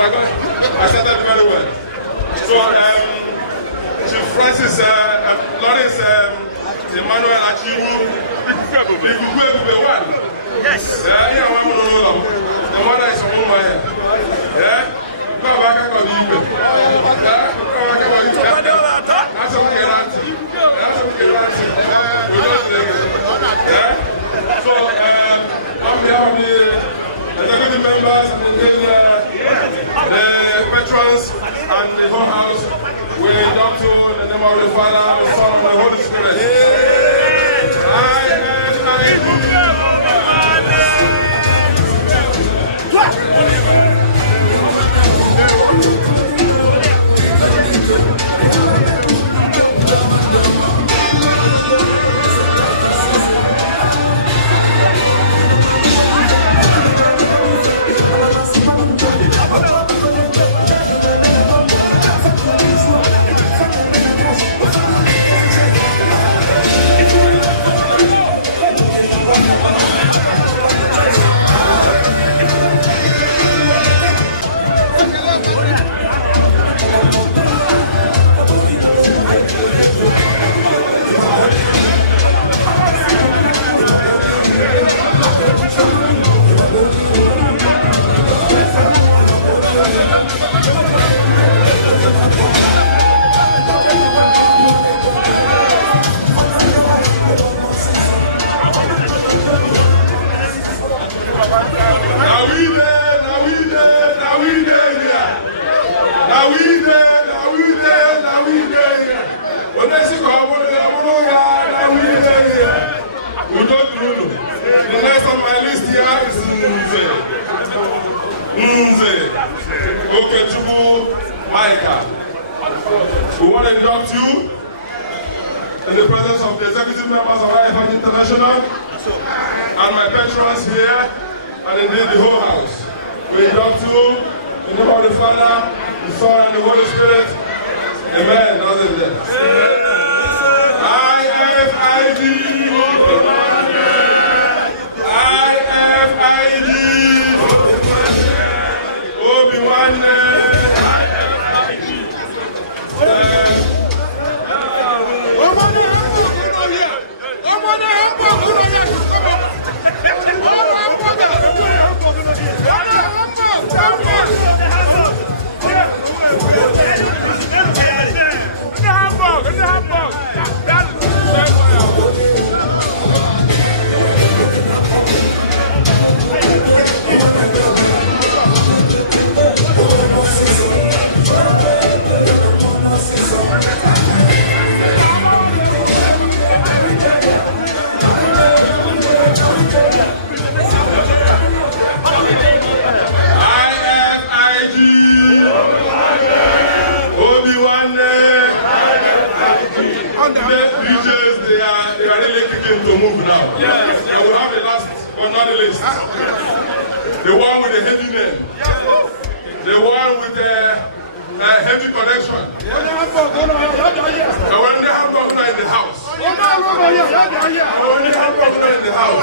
I started very well. So, Chief Francis Lawrence Emmanuel Achiru, yes. The mother is from home here. Yeah? Come back and come Igbo. That's okay, that's okay. So, on behalf of the executive members and the patrons and the whole house, we induct you in the name of the Father, the Son, and the Holy Spirit. The next on my list here is Nze Okechukwu Maika. We want to induct you in the presence of the executive members of IFAN International and my patrons here and indeed the whole house. We induct you in the name of the Father, the Son, and the Holy Spirit. Amen. That's it there. IFID. To move now. Yes. And we'll have the last but not the least. The one with the heavy name. The one with the heavy connection. And when they have governor in the house. When they have governor in the house.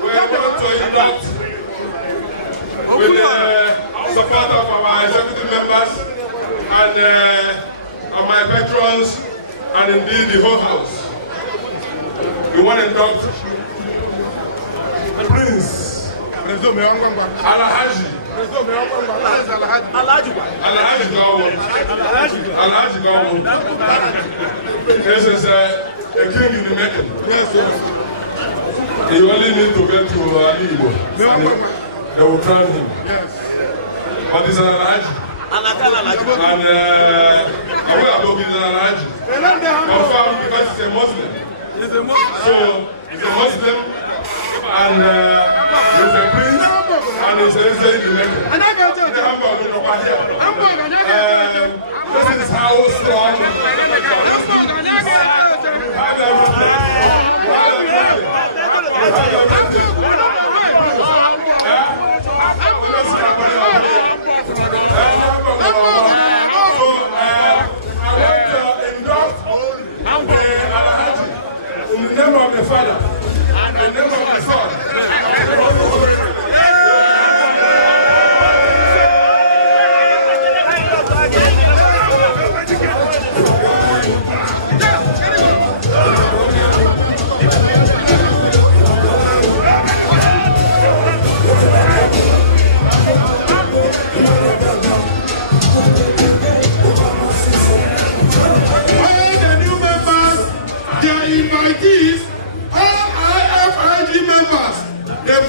We're going to induct with the support of our executive members and my patrons, and indeed the whole house. We want to induct Prince Alhaji Gawo. This is a king in the making. You only need to get to Igbo. They will crown him. But it's an Alhaji. And I'm going to be an Alhaji. Confirmed because he's a Muslim. So he's a Muslim and he's a prince and he's resident in Mecca. This is how strong in the name of the Father, and in the name of the Son,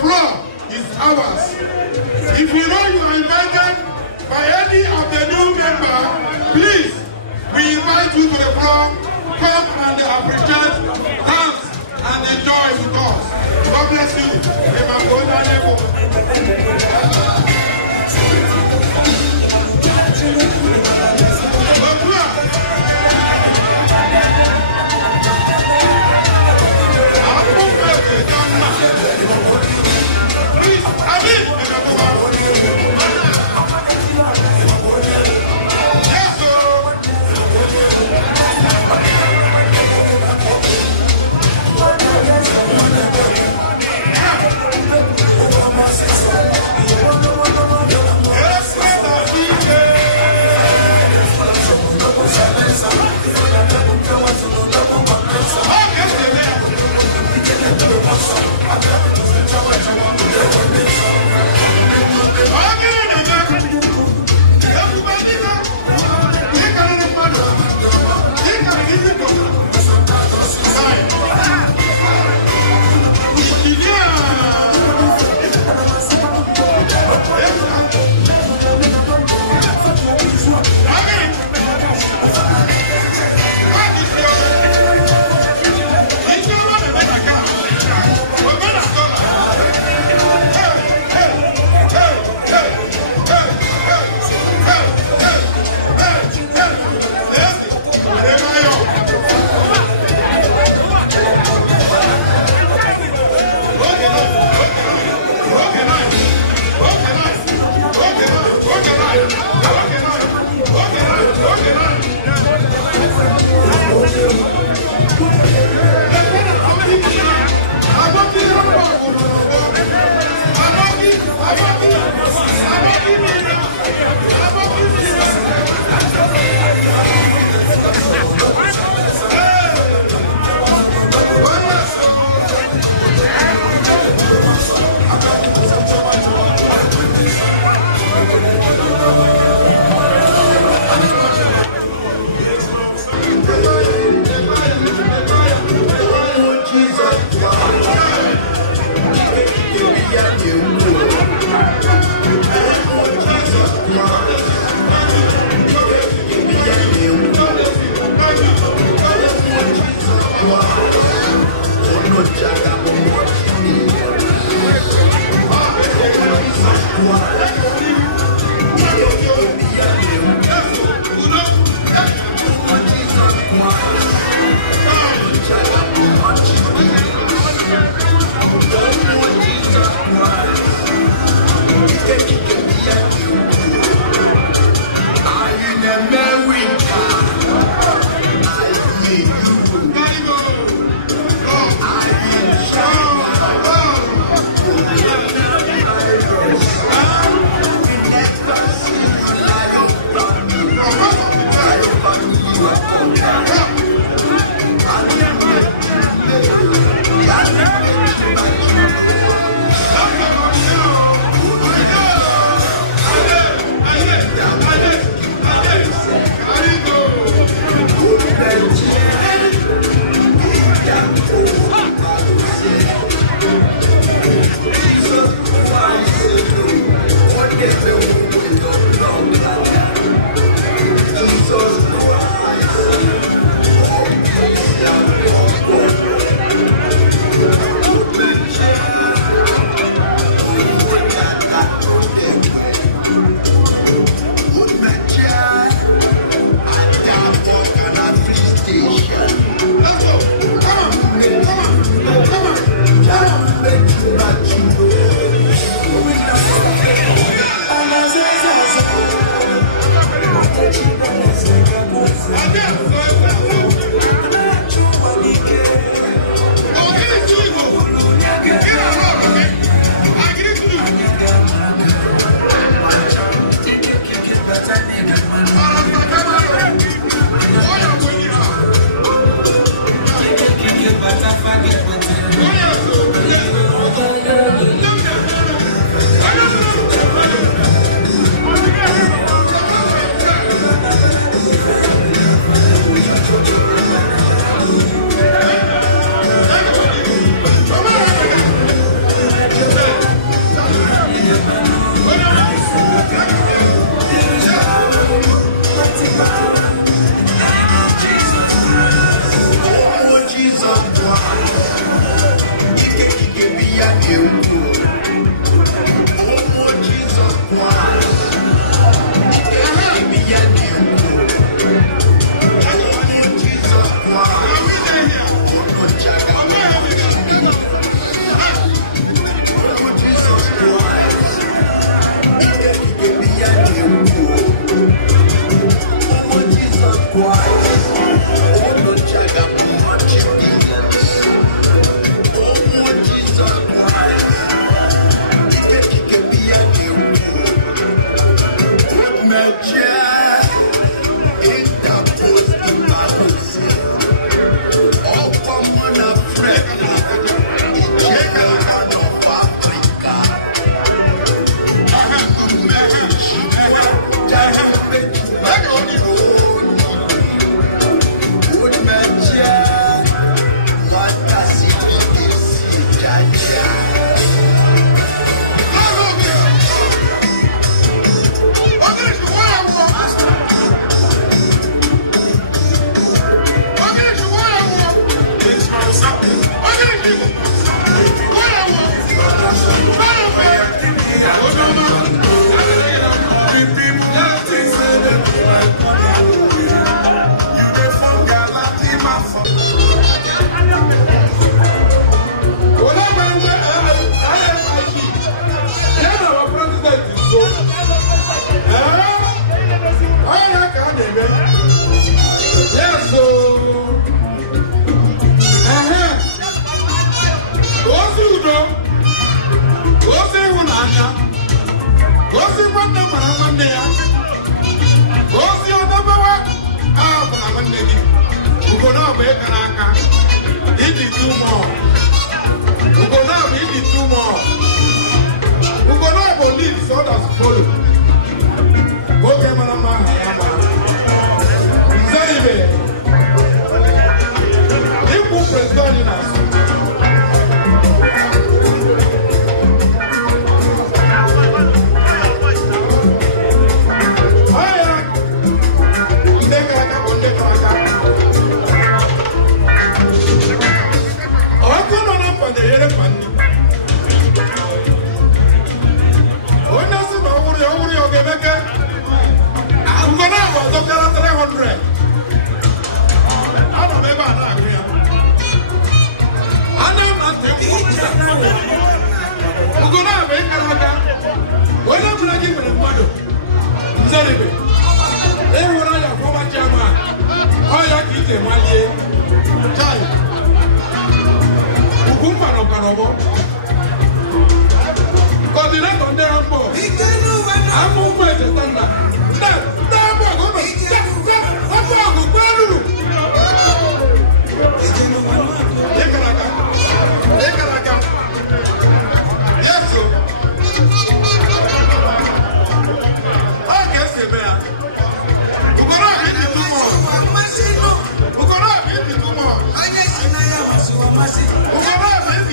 floor is ours. If you know you are invited by any of the new members, please, we invite you to the floor. Come and appreciate, dance, and enjoy with us. God bless you.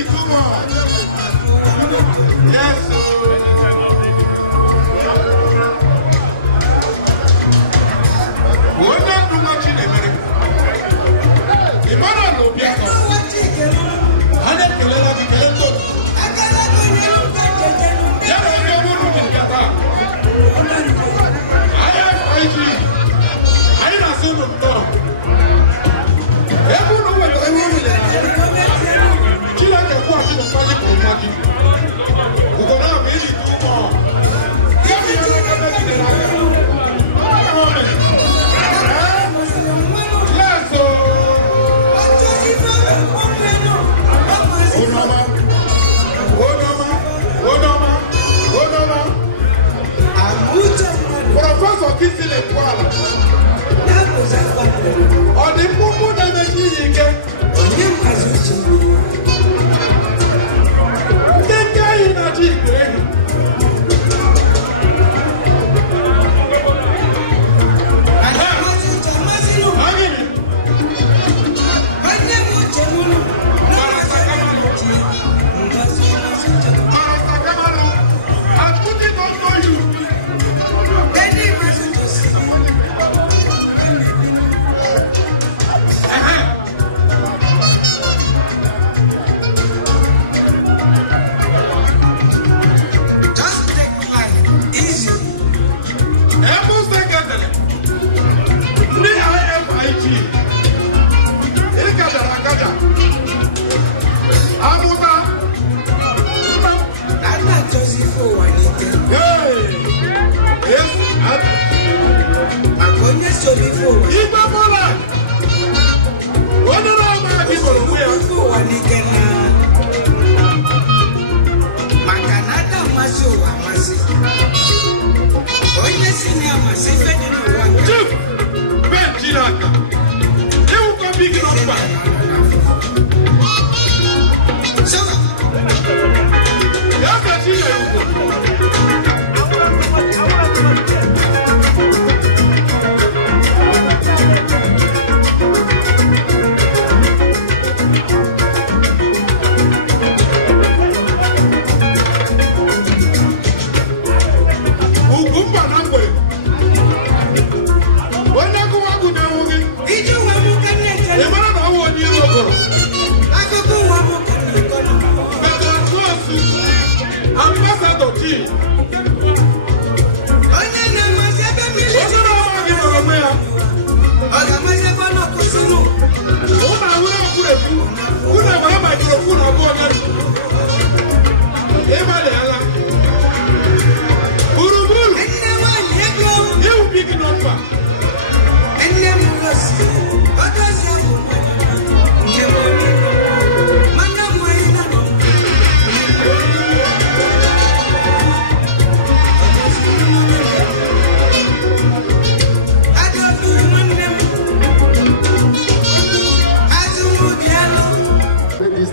Too much. Igbo mola. Ono na ma Igbo lo ya. Walikena. Makanada maso amasi. Onye sinya amasi fedi no wanga. Chief. Ben Chilaka. You go big number. So. Ya ka chile uko.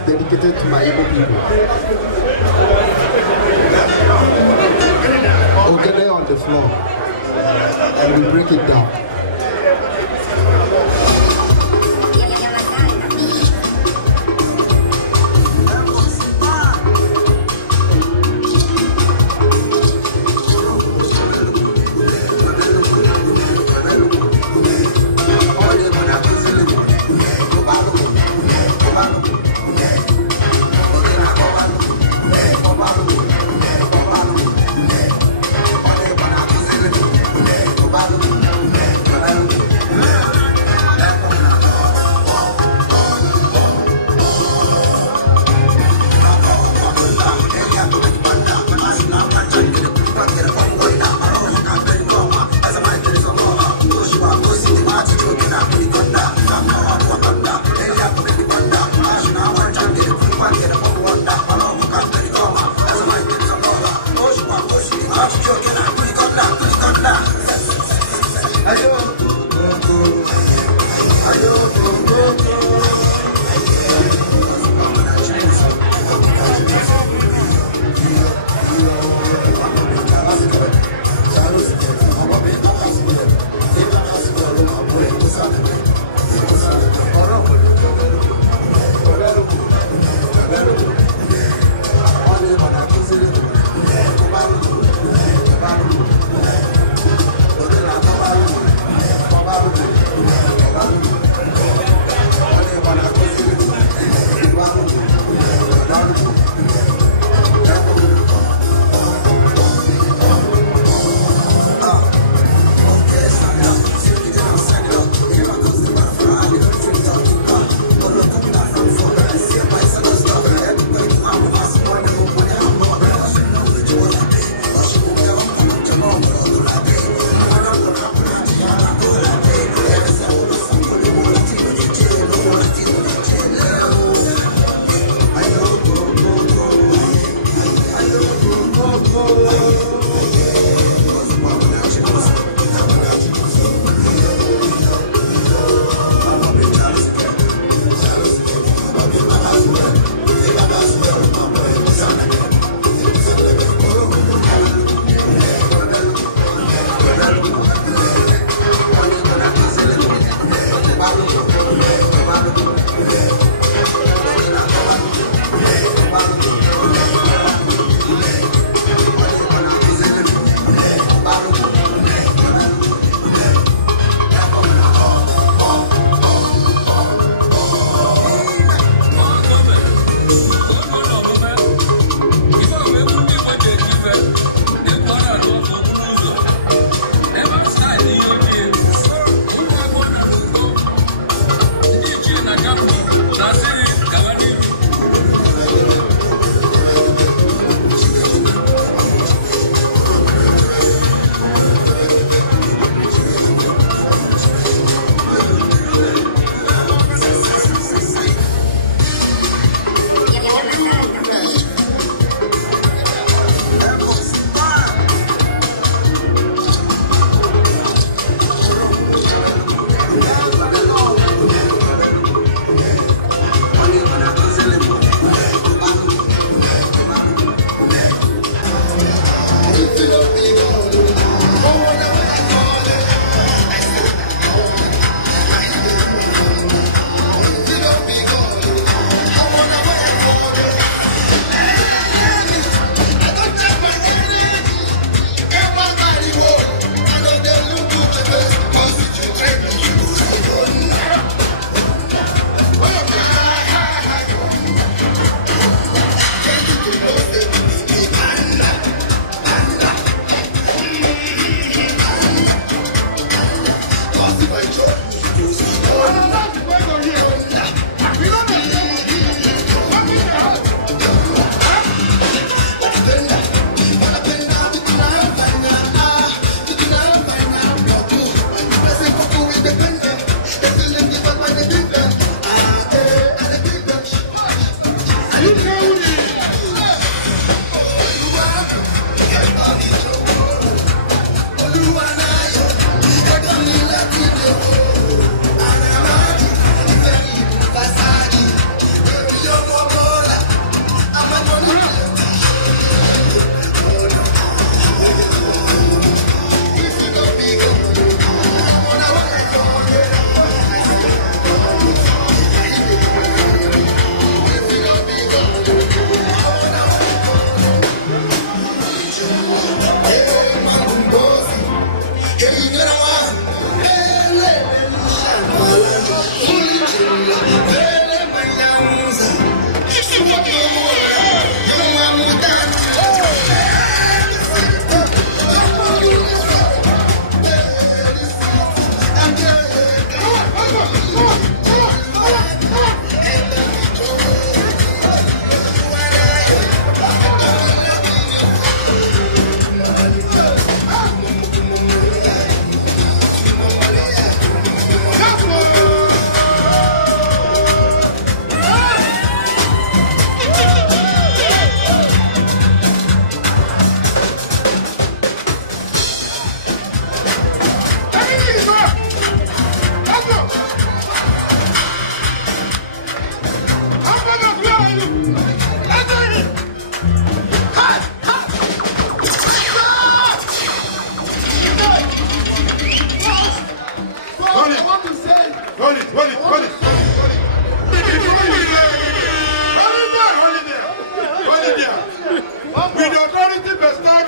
Dedicated to my Igbo people. Ogene on the floor, and we break it down.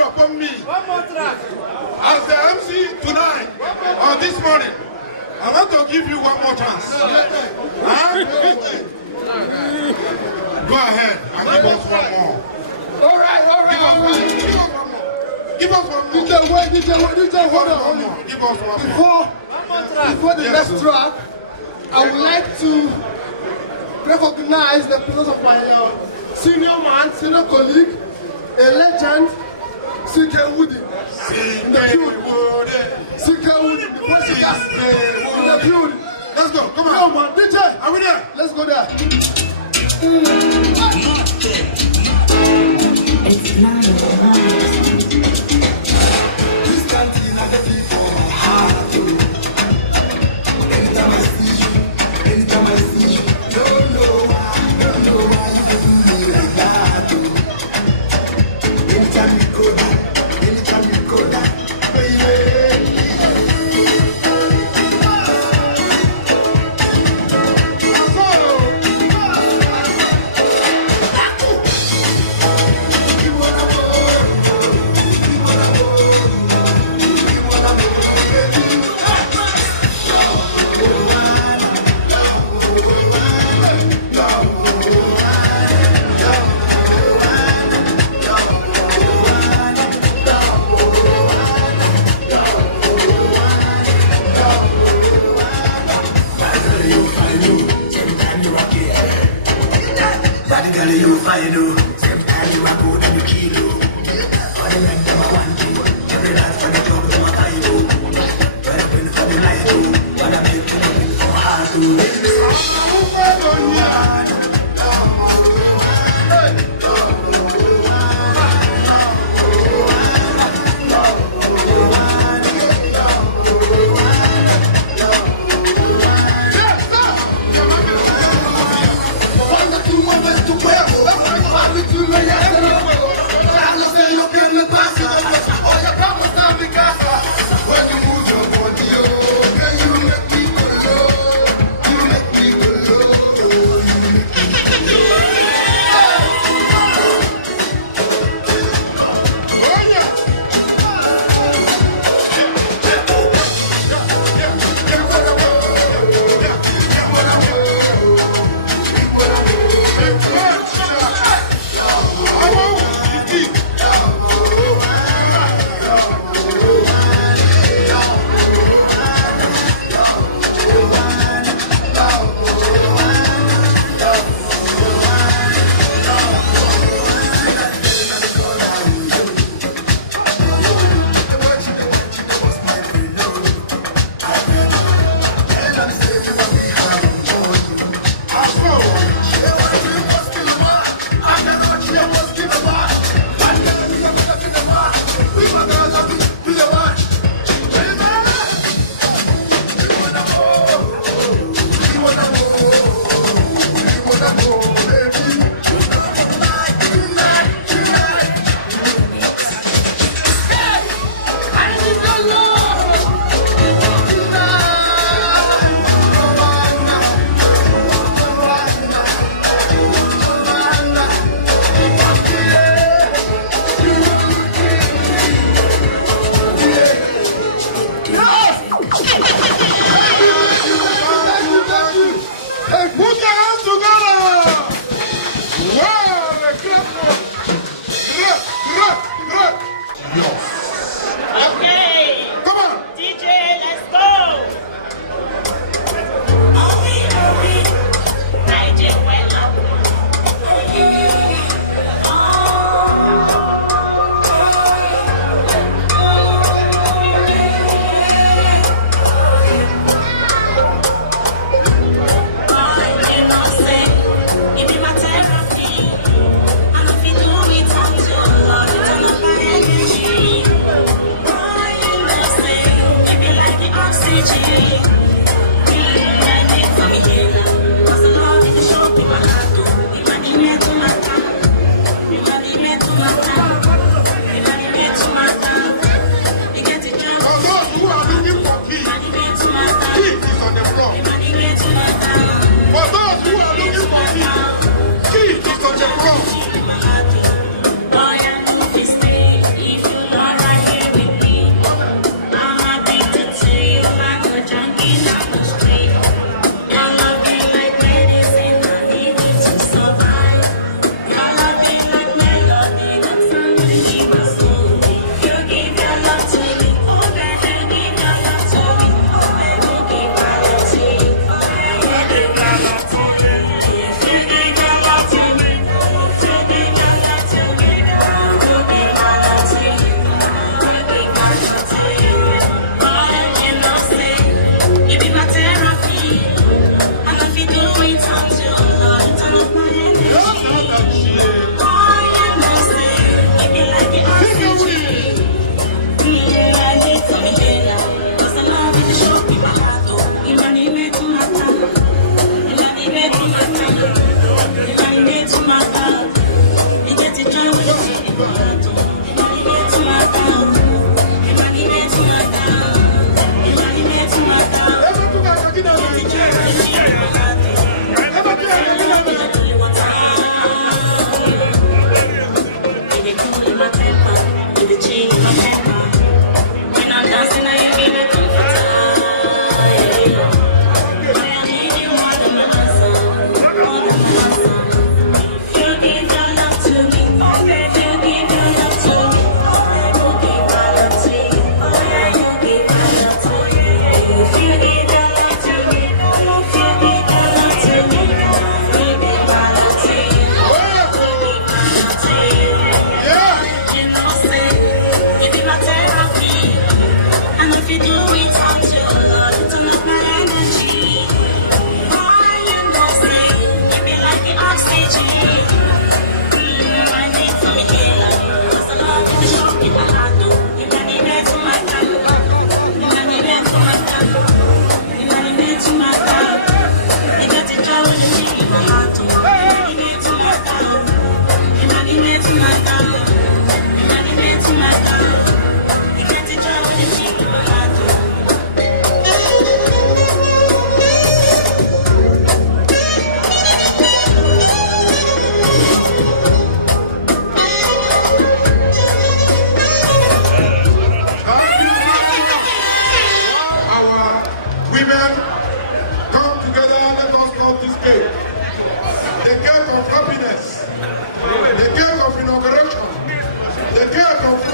upon me as the MC tonight or this morning. I want to give you one more chance. Huh? Go ahead and give us one more. All right. Give us one more. DJ, hold on. Give us one more. Before the next track, I would like to recognize the presence of my senior colleague, a legend, CK Woody. In the building. CK Woody, the podcast. In the building. Let's go. Come on. Come on, DJ. Are we there? Let's go there. It's not your This country not the people heart. Anytime I see you, don't know why you can do me like that. Anytime you go down, baby.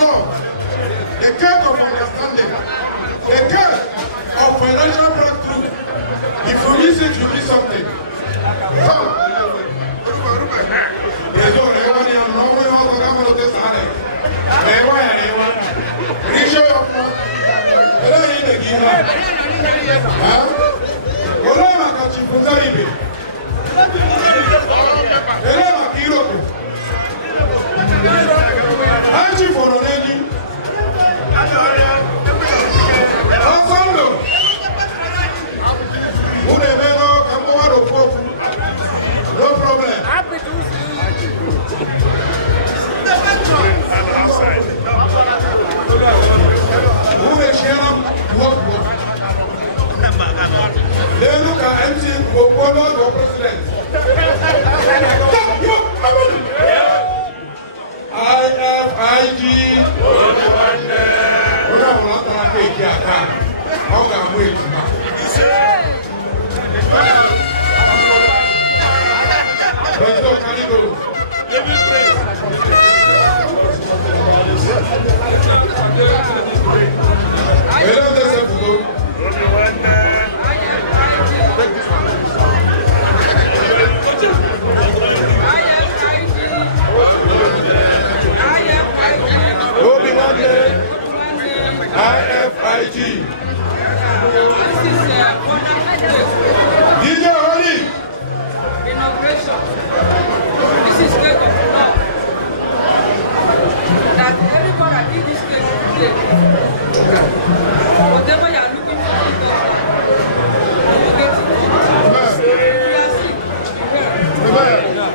love, the cake of understanding, the cake of financial breakthrough. If you miss it, you miss something. Come. No problem. Happy to see you. Who may share up work? They look at MC Bokolo, your president. IFIG. IFIG. DJ Holy. Inauguration. This is cake of love. That everybody did this cake today. Whatever you are looking for, you get it.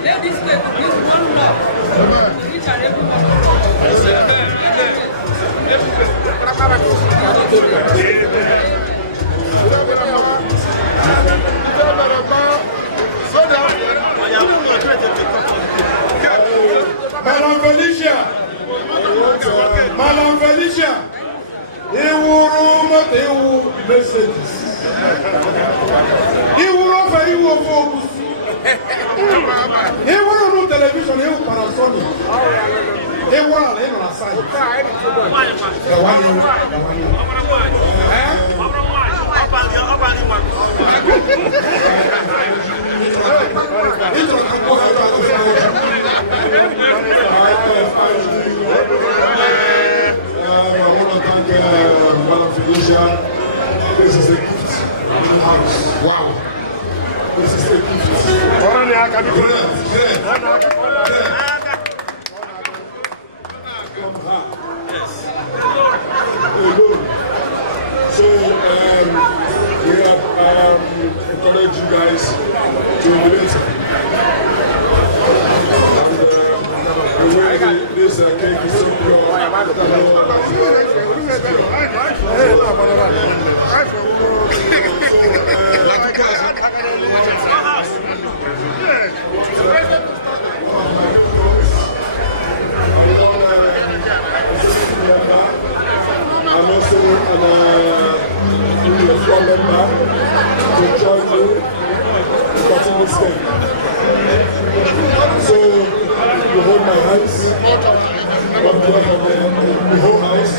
Let this cake give one love to each and every one of us. Madam Felicia, he will messages. He will offer you a focus. He will do television, he will Panasonic. He will on a side. The one I want to thank Madam Felicia. This is a gift. Wow. This is a gift. Yes. So we have encouraged you guys to donate. And this cake is so pure. I'm also a floor member to join you in cutting this cake. So you hold my hands on behalf of the whole house.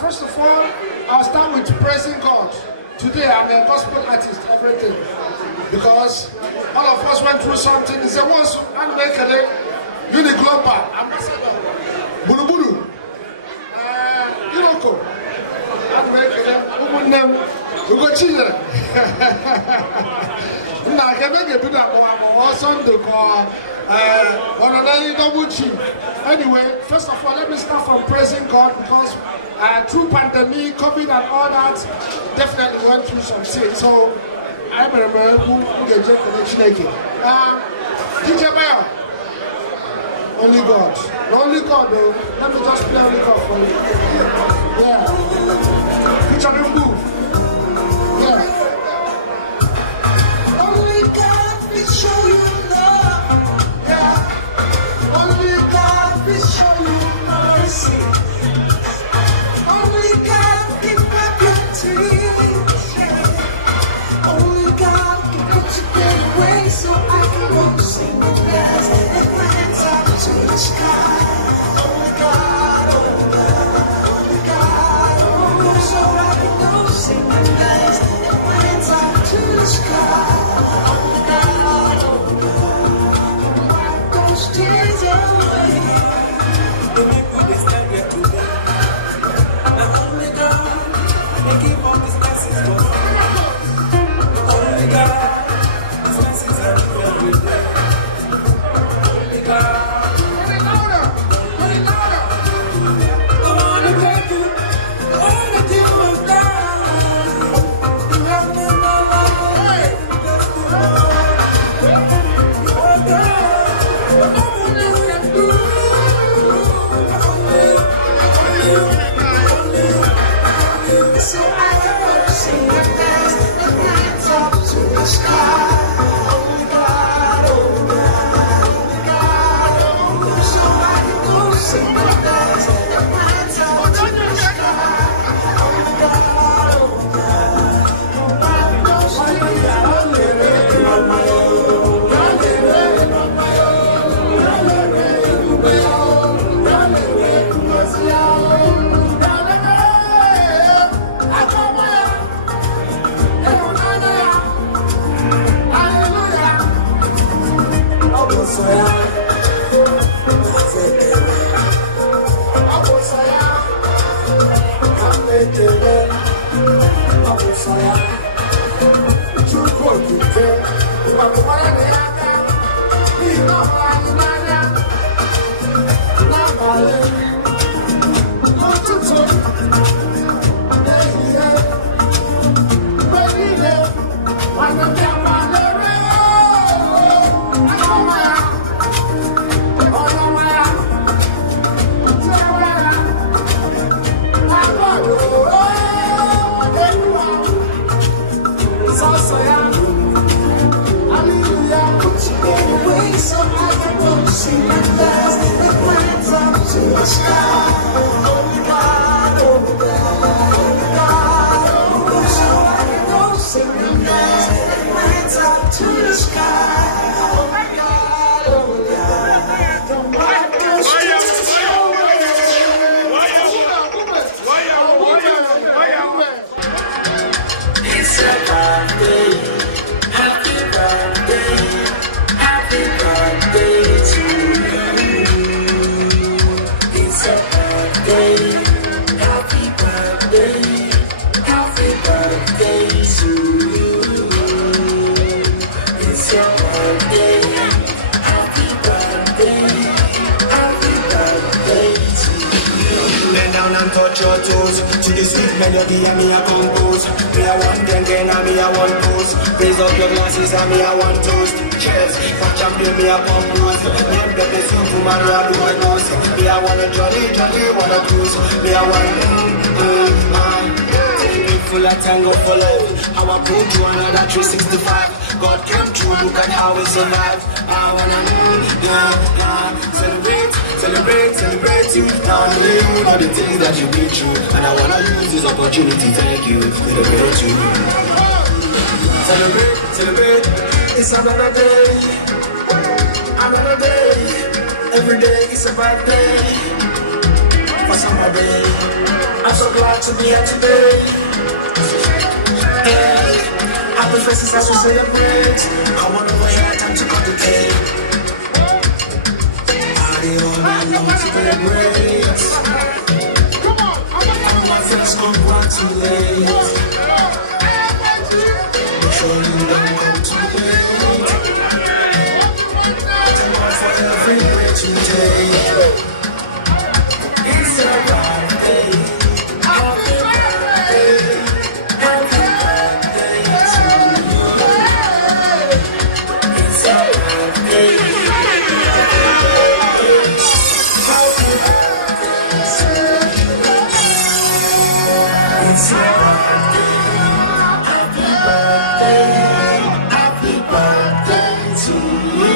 First of all, I'll start with praising God. Today I'm a gospel artist, everything. Because all of us went through something. It's a once and make a Uniglobal ambassador. Buru Buru. Iroko. And make a woman Ugochile. I can make a bit of Sunday call. Anyway, first of all, let me start from praising God because through pandemic, COVID and all that, definitely went through some things. So I remember who get the connection. DJ Bayo, only God. Only God though. Let me just play only God for you. Yeah. Featuring move. Yeah. Only God will show you love. Only God will show you mercy. Only God can wipe your tears. Only God can put you get away so I can go sing and dance. Lift my hands up to the sky. Only God, only God, only God, only God, so I can go sing and dance. Lift my hands So I can go see my girls and climb up to the sky. Oh God, oh God, oh God, oh God. So I can go see my girls and climb up to the sky. Oh God, oh God. Don't mind girls to the sky. It's a birthday, happy birthday. Happy birthday to you. It's a birthday. Happy birthday. Happy birthday to you. It's your birthday. Happy birthday. Happy birthday to you. Bend down and touch your toes to the sweet melody and me a compose. Me a one then and me a one pose. Raise up your glasses and me a one toast. Cheers, catch champion me a pump rose. Name the best superman who I do my nose. Me a wanna jolly, wanna cruise. Me a one full of tango for life. How I put you another 365. God came through, look at how we survive. I wanna celebrate you. Now you know the things that you been through, and I wanna use this opportunity, thank you, celebrate you. Celebrate, it's another day. Every day is a bad day. For somebody, I'm so glad to be here today. Hey, happy faces as we celebrate. Come on over here, time to cut the cake. Party all night long to celebrate. All my friends congratulate. Make sure you don't come too late. Come on for every breath you take. It's a birthday. Happy birthday. Happy birthday to you. It's a birthday. Happy birthday to you. It's a birthday. Happy birthday. Happy birthday to you.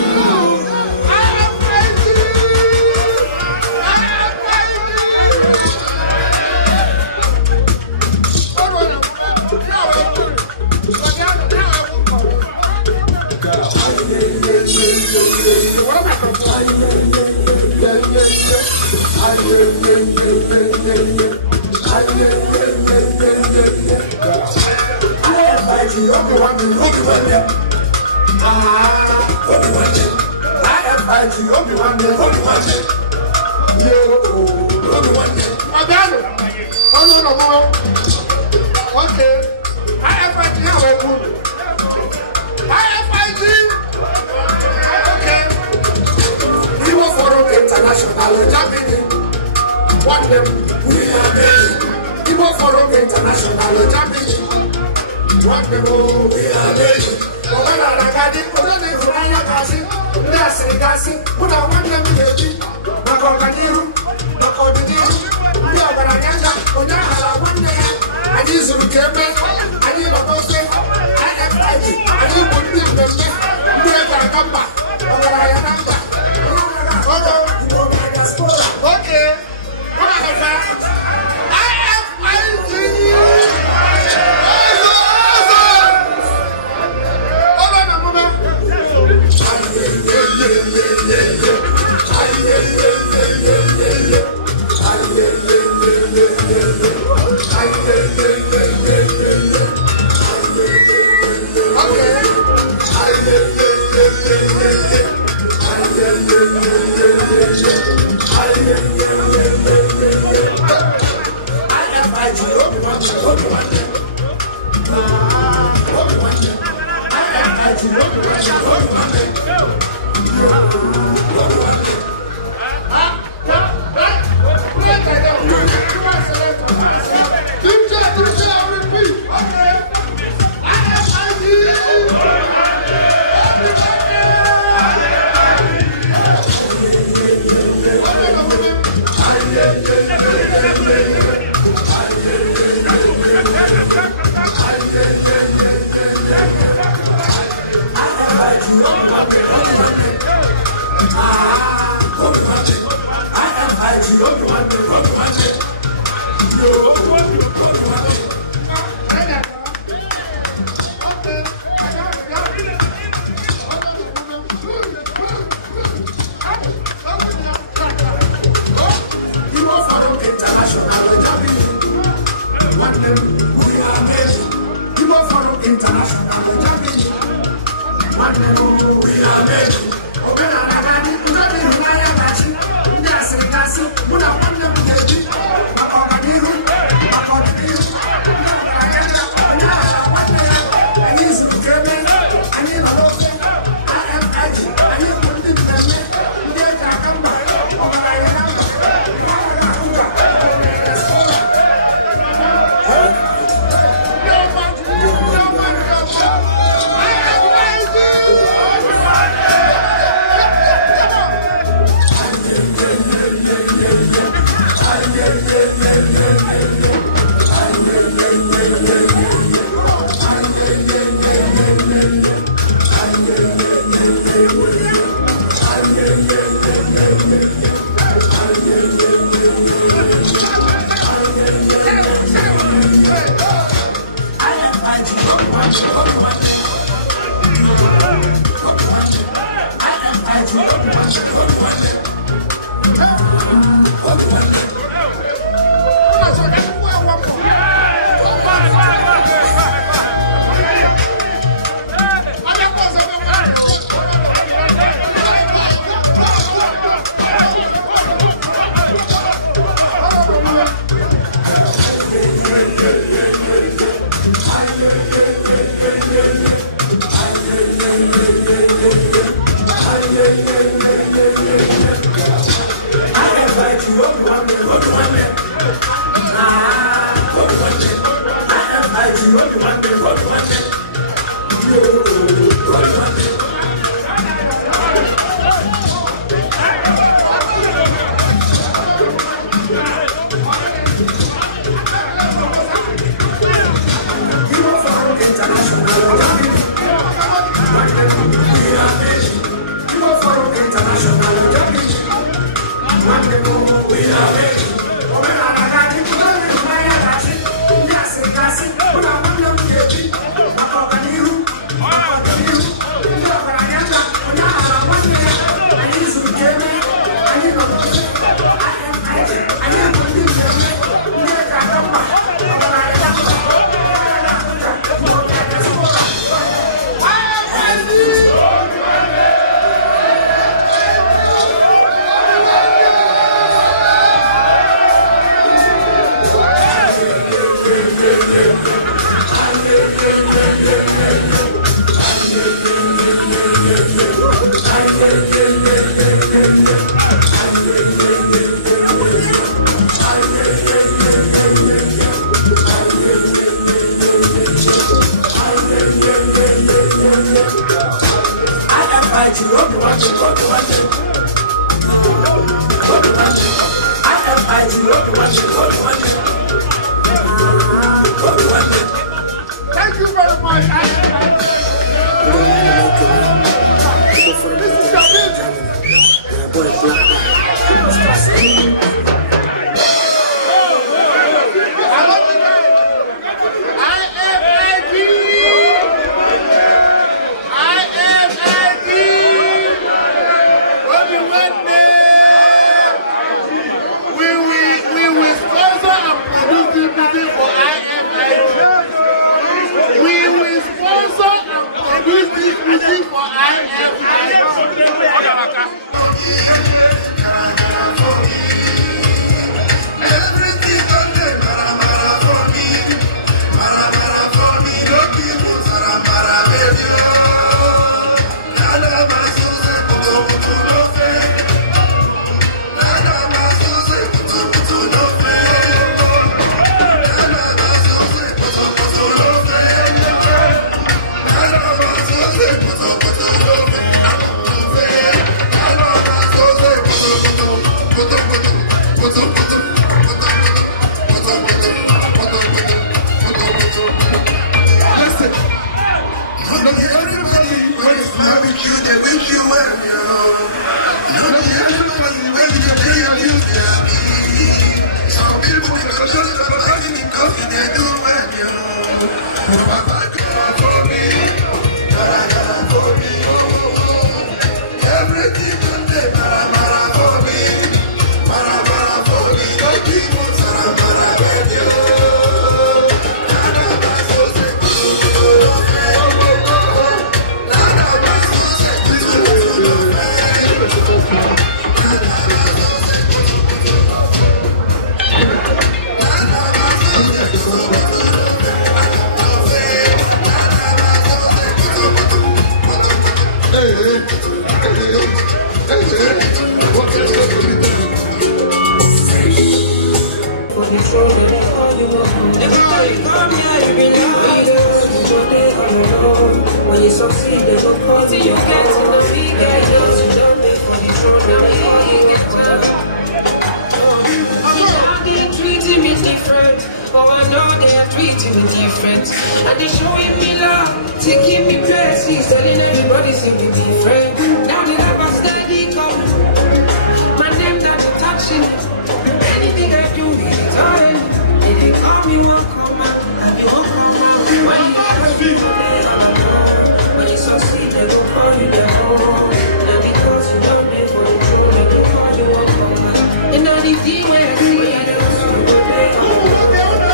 Igbo Forum International, Germany. One people, we are ready. Ola Ragadi, Ola Nehuraya Gasi, Nasi Gasi, Una Wanda Miji, Nakogadiru, Nakodiru, Niagaranga, Onahala Wanda, Adizu Kebe, Adi Bakofe, IFIG, Adi Bundi Bembe, Niagamba, Ogarayanga, okay. What I have Thank you very much. succeed, they don't call you. You get to the big guys, you don't pay for the throne. Now you get now they treating me different. Oh, I know they are treating me different. And they showing me love, taking me places, telling everybody see me different. Now they never steady come. My name that they touching it. Anything I do, they turn. They call me one come out, and you won't come out. When you have people, they are alone. When you succeed, they will call you their home. Now because you don't live for the truth, they will call you one come out. And now the D where I see, I don't see you go back.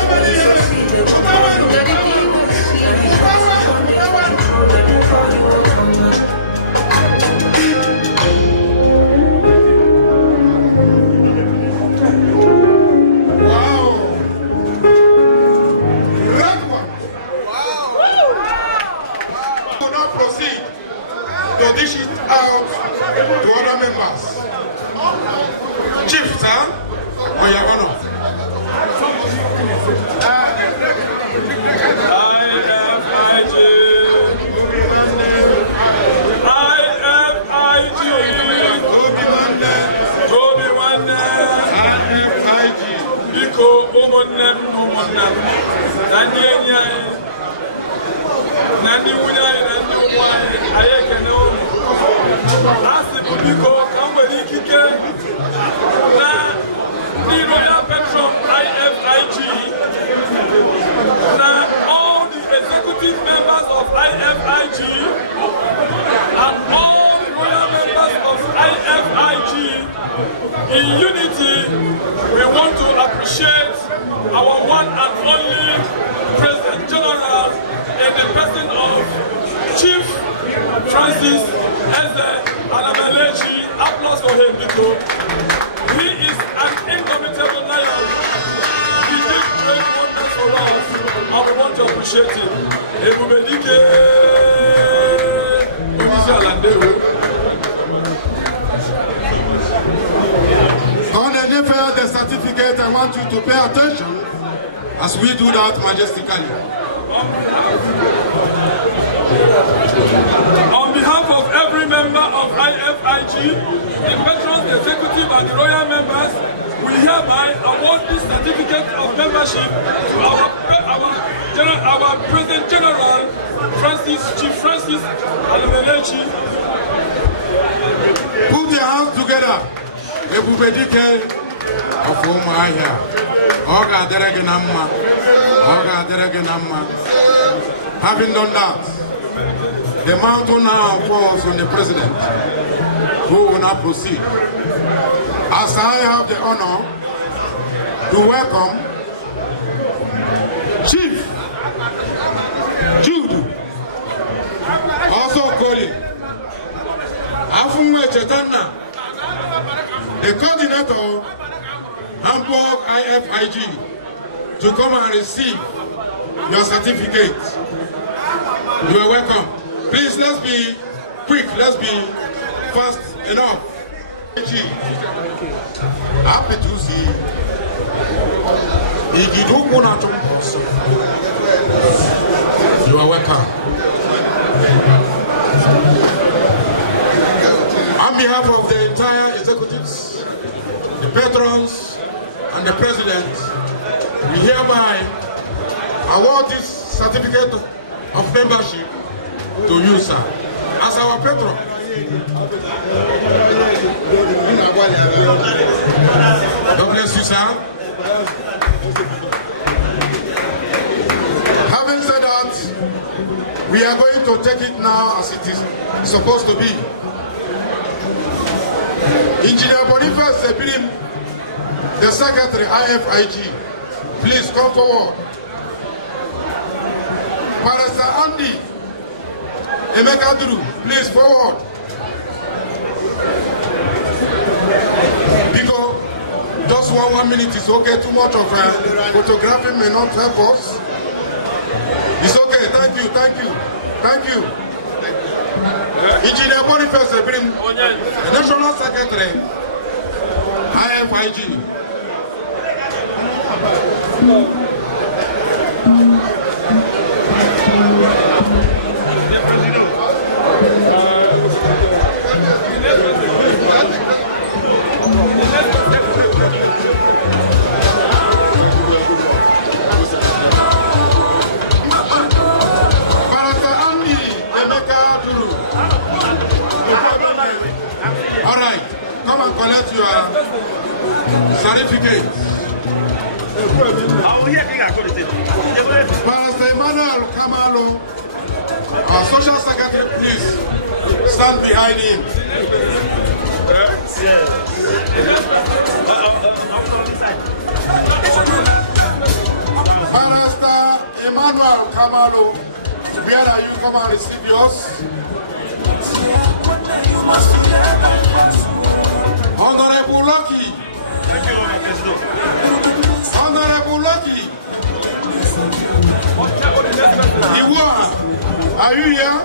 When you succeed, they will call you. Now the D where I see, I don't see you go back. They will call you one come out. To dish it out to other members. Chief, sir, on your honor. All the executive members of IFIG and all the royal members of IFIG, in unity, we want to appreciate our one and only President General in the person of Chief Francis Eze Alamelechi. Applause for him, because he is an indomitable lion. He did great wonders for us, and we want to appreciate him. On the level of the certificate, I want you to pay attention as we do that majestically. On behalf of every member of IFIG, the patrons, the executive, and the royal members, we hereby award this certificate of membership to our President General, Chief Francis Alamelechi. Put your hands together. Ebubedike of Omahia. Oga Deregenamma. Oga Deregenamma. Having done that, the mantle now falls on the president, who will now proceed. As I have the honor to welcome Chief Jude, also calling Afunwe Chetana, the coordinator, Hamburg IFIG, to come and receive your certificate. You are welcome. Please, let's be quick, let's be fast enough. Happy to see you are welcome. On behalf of the entire executives, the patrons, and the president, we hereby award this certificate of membership to you, sir, as our patron. God bless you, sir. Having said that, we are going to take it now as it is supposed to be. Engineer Boniface Zebirim, the Secretary IFIG, please come forward. Pastor Andy Emeka Duru, please forward. Because just one minute is okay. Too much of photographing may not help us. It's okay. Thank you. Thank you. Thank you. Engineer Boniface Zebirim, the National Secretary IFIG. collect your certificate. Pastor Emmanuel Kamalo, our social secretary, please stand behind him. Pastor Emmanuel Kamalo, where are you? Come and receive yours. Honorable Lucky. Thank you, Mr. President. Honorable Lucky. Iwa, are you here?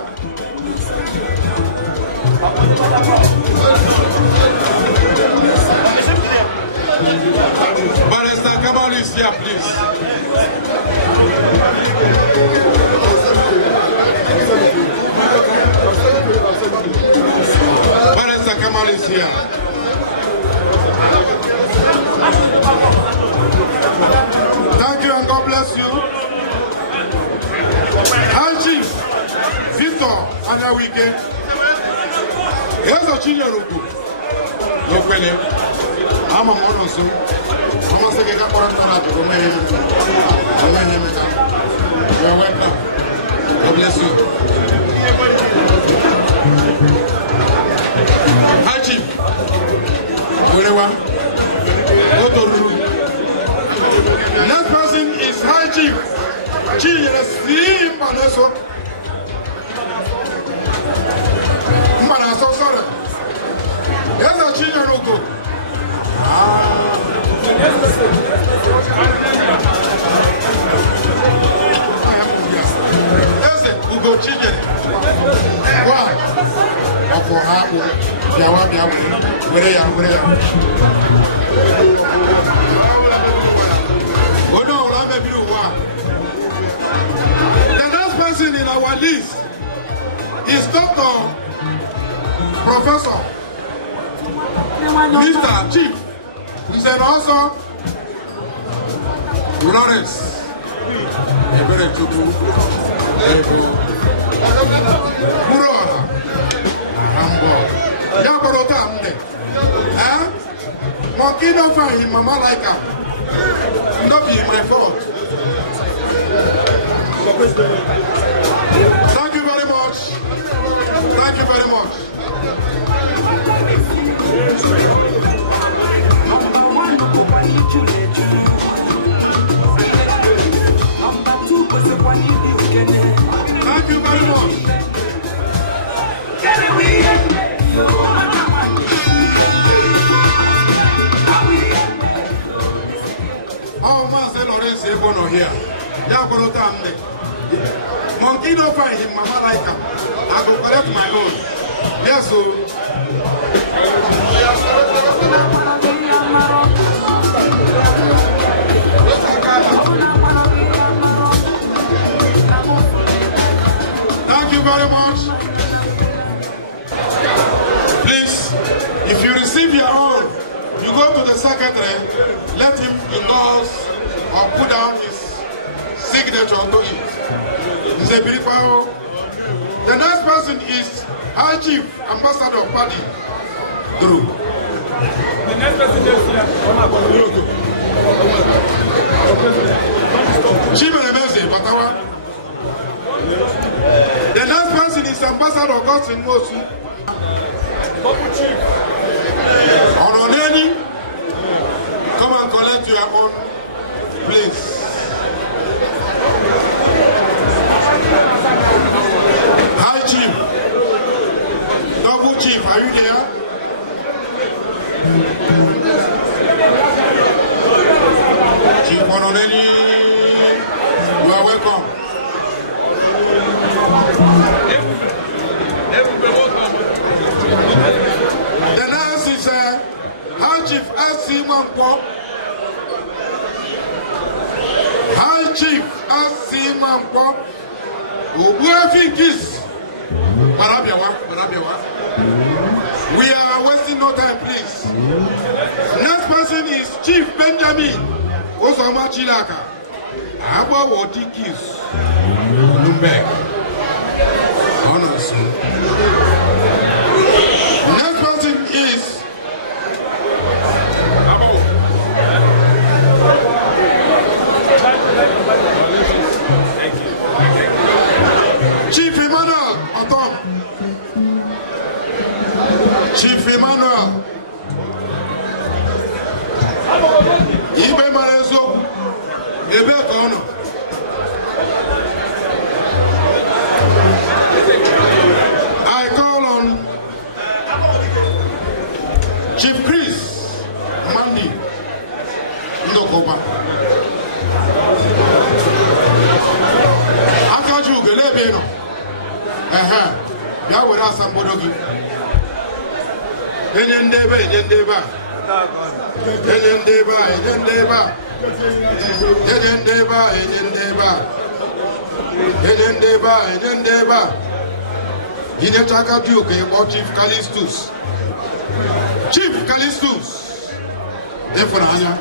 Barrister Kamal is here, please. Barrister Kamal is here. Thank you and God bless you. Haji, Victor, and our weekend. Here's a children who go. I'm a model soon. I'm a second quarter to go. You're welcome. God bless you. Haji, wherever. Go to the room. Next person is Haji. Sorry. Yes, a children who go. Yes, who go children. Why? For her, oh no, I'm a blue one. The next person in our list is Dr. Professor Mr. Chief. We said also Lawrence. Monkey don't find him, Mama like her. Not be my fault. Thank you very much. Thank you very much. Thank you very much. Oh, Master Lawrence, you're going to hear. You're going to tell me. Monkey don't find him, Mama like him. I go collect my own. Yes, so. Thank you very much. Please, if you receive your own, you go to the secretary, let him endorse or put down his signature to it. The next person is High Chief Ambassador Paddy Drew. The next person is here. The next person is Ambassador Augustine Mosu. Double Chief. Honorary, come and collect your own, please. High Chief, Double Chief, are you there? Chief Honorary, you are welcome. The next is High Chief S.C. Mampo. High Chief S.C. Mampo. We are wasting no time, please. Next person is Chief Benjamin Osama Chilaka. Abba Watikis Lumberg. Honors. Next person is Chief Emmanuel. Ibe Marezo. Ebe Kono. I call on Chief Chris Mandi Ndokoba. Akaju Gelebeno. Ya were asambodogi. Enyendeba. Inyechaka Duke or Chief Callistus. Chief Callistus. Efranya.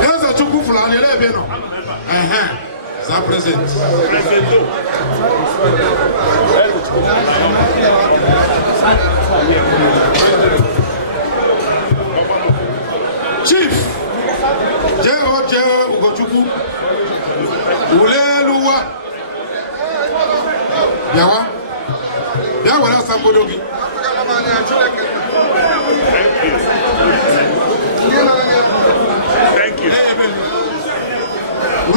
There's a Chuku Fulani Lebeno. That present. Chief J.O.J. Ugochukwu Uleluwa Yawa Yawa Sambodogi. Thank you.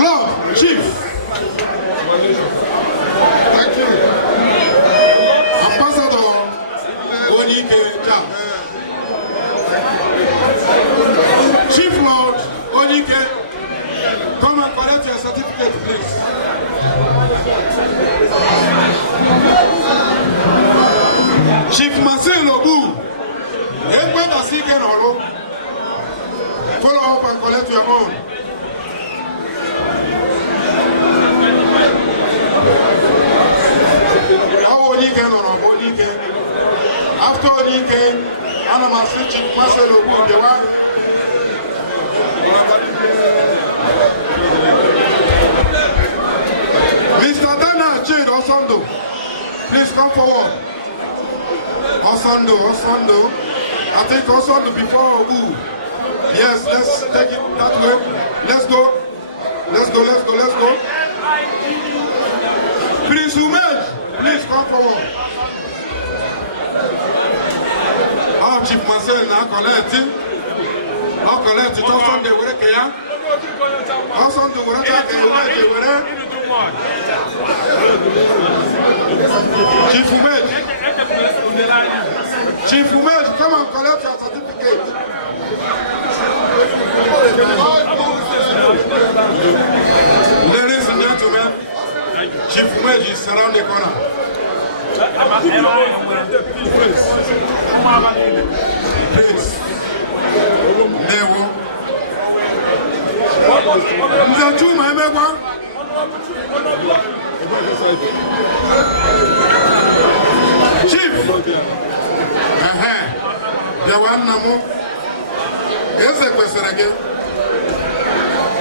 Lord Chief. Thank you. Ambassador Onike Charles. Chief Lord Onike, come and collect your certificate, please. Chief Marcel Obu, follow up and collect your own. After Onike, Anamasi Chief Marcel Obu, the one. Mr. Dana Chid Osondo, please come forward. Osondo. I think Osondo before Obu. Yes, let's take it that way. Let's go. Prince Umed, please come forward. Our Chief Marcel now collecting. I'll collect it. Osondo will take care. Osondo will take care. Chief Umed, come and collect your certificate. Ladies and gentlemen, Chief Umed is around the corner. Please. Never. Chief.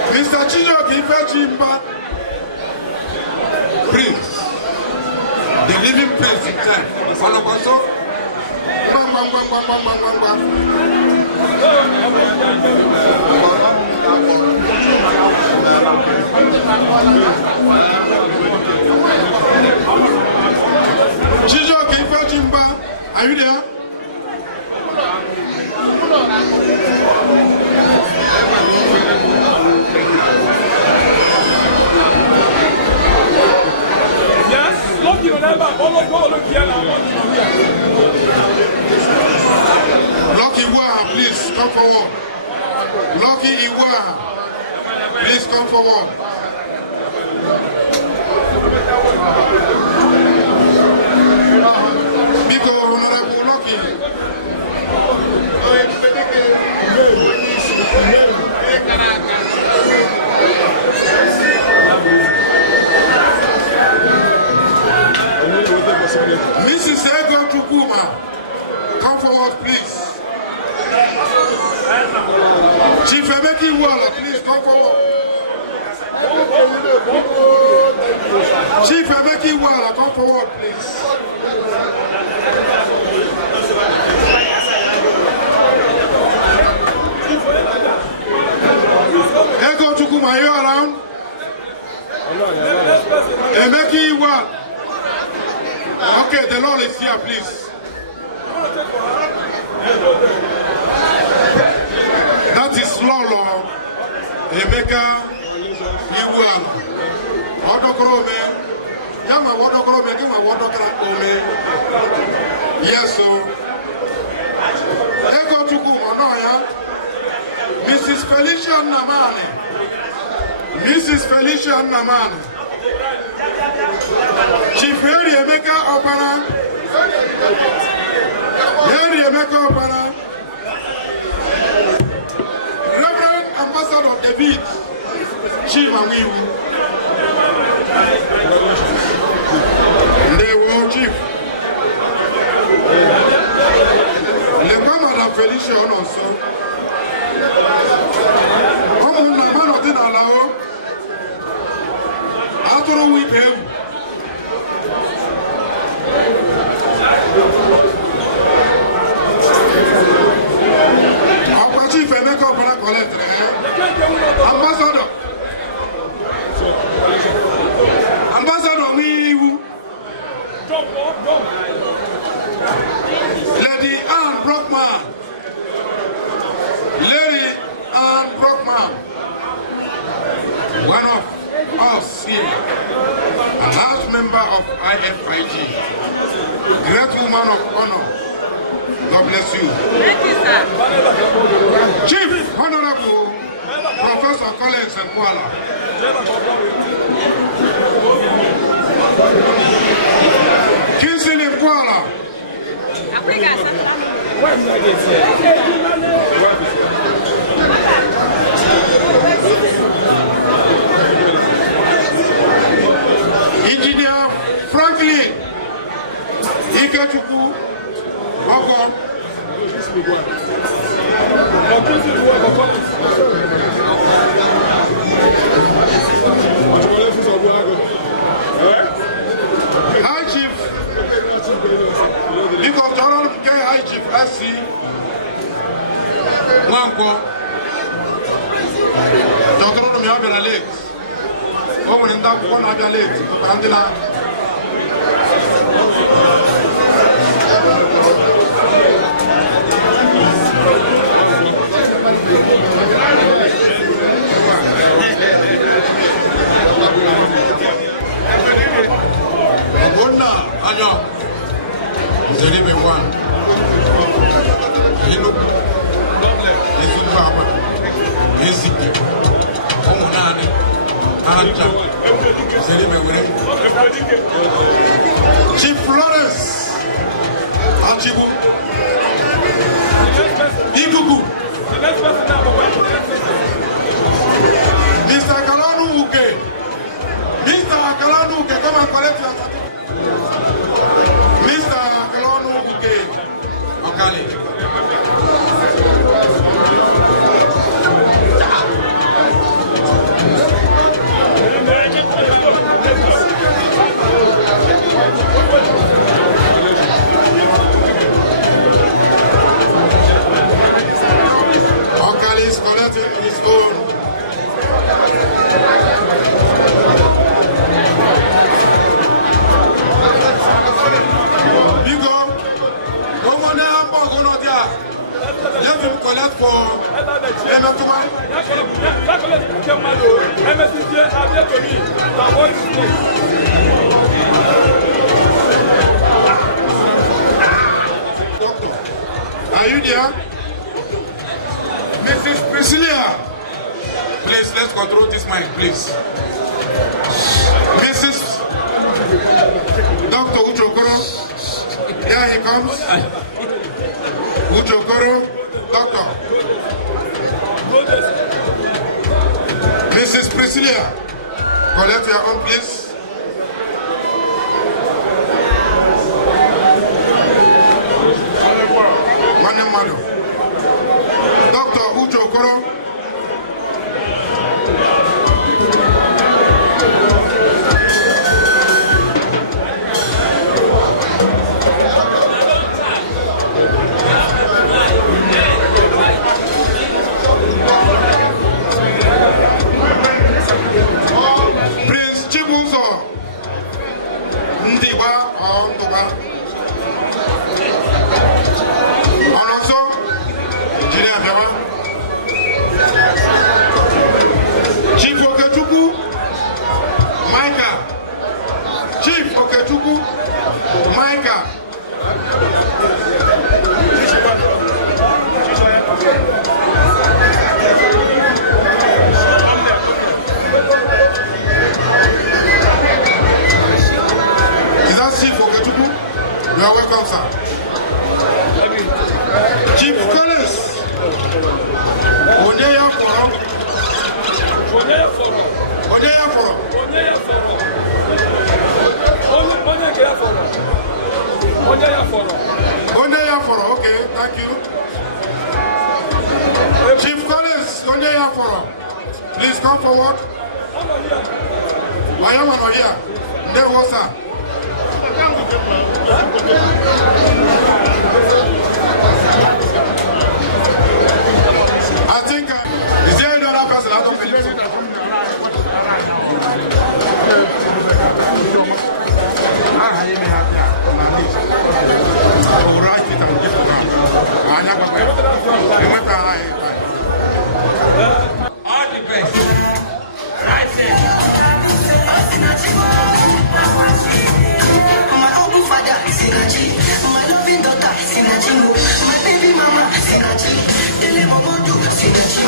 Mr. Chijok Ifechimba, Prince, the living prince in time. Chijok Ifechimba, are you there? Yes, Lucky remember, Lucky Iwaha, please come forward. Lucky Iwaha, please come forward. Biko Honorable Lucky. Mrs. Ego Chukuma, come forward, please. Chief Emeki Walla, please come forward. Chief Emeki Walla, come forward, please. Ego Chukuma, are you around? Emeki Iwa. Okay, the Lord is here, please. That is Lolo. Emeka Iwa. Odokrome. Yama Wodokrome, give my Wodokrome. Yes, so. Ego Chuku Onoya. Mrs. Felicia Namane. Mrs. Felicia Namane. Chief Henry Emeka Opana. Henry Emeka Opana. Reverend Ambassador David Chief Amiwu. Ndewo Chief. Lekwa Madam Felicia Ononso. Omo na man odinala o. Atoro wi pewu. Chief Emeka Opana collect Ambassador. Ambassador Miwu. Lady Ann Brockman. Lady Ann Brockman. One of us here. A large member of IFIG. Great woman of honor. God bless you. Thank you, sir. Chief Honorable Professor Collins Nkwala. Kinsley Nkwala. Engineer Franklin Ikechukwu. Welcome. High Chief. Because General High Chief SC Wanko. General Miabela Lakes. Over in that one Abia Lakes. Andila. Ogonna Anya Zeribe one. You look Yesu Papa Yesiki Omunani Anja Zeribe one. Chief Flores Achibu Igugu Mr. Kalanu Uke. Mr. Kalanu Uke, come and collect your certificate. Mr. Kalanu Uke. Okali. Okali is collecting his own. Let him collect for Doctor, are you there? Mrs. Priscilla, please, let's control this mic, please. Mrs. Dr. Uchokoro, here he comes. Uchokoro, Doctor. Mrs. Priscilla, collect your own, please. Manemado. Dr. Uchokoro. Prince Okay, thank you. Chief Collins, please come forward. I am not here. There was a. I think, is there any other person out of the I will write it and give it around. All the best. Right there. My humble father is Sinachi. My loving daughter is Sinachi. My baby mama is Sinachi. Dele Momodu Sinachi.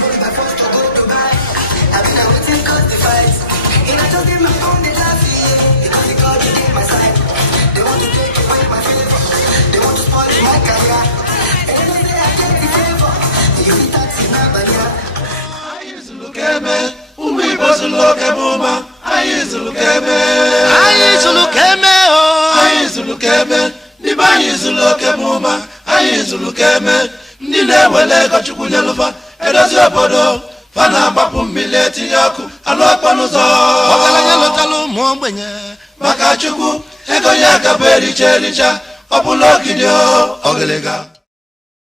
Boy, by force to go to Dubai. I've been waiting cause the fight. And I told him I'm on the laugh. Because he called me in my side. They want to take away my favor. They want to spoil my career. And they say I get the favor. You be taxi now, but yeah. I used to look at me. Umi was a look at mama. I used to look at me. I used to look at me. I used to look at me. The man used to look at mama. I used to look at me. Nile wele go chukunya lufa. Edozi obodo. Fana bapu mileti yaku. Alo panuzo. Wakala nyalo talo mwambenye. Maka chuku. Ego yaka beri chelicha. Opulo kidio. Ogelega.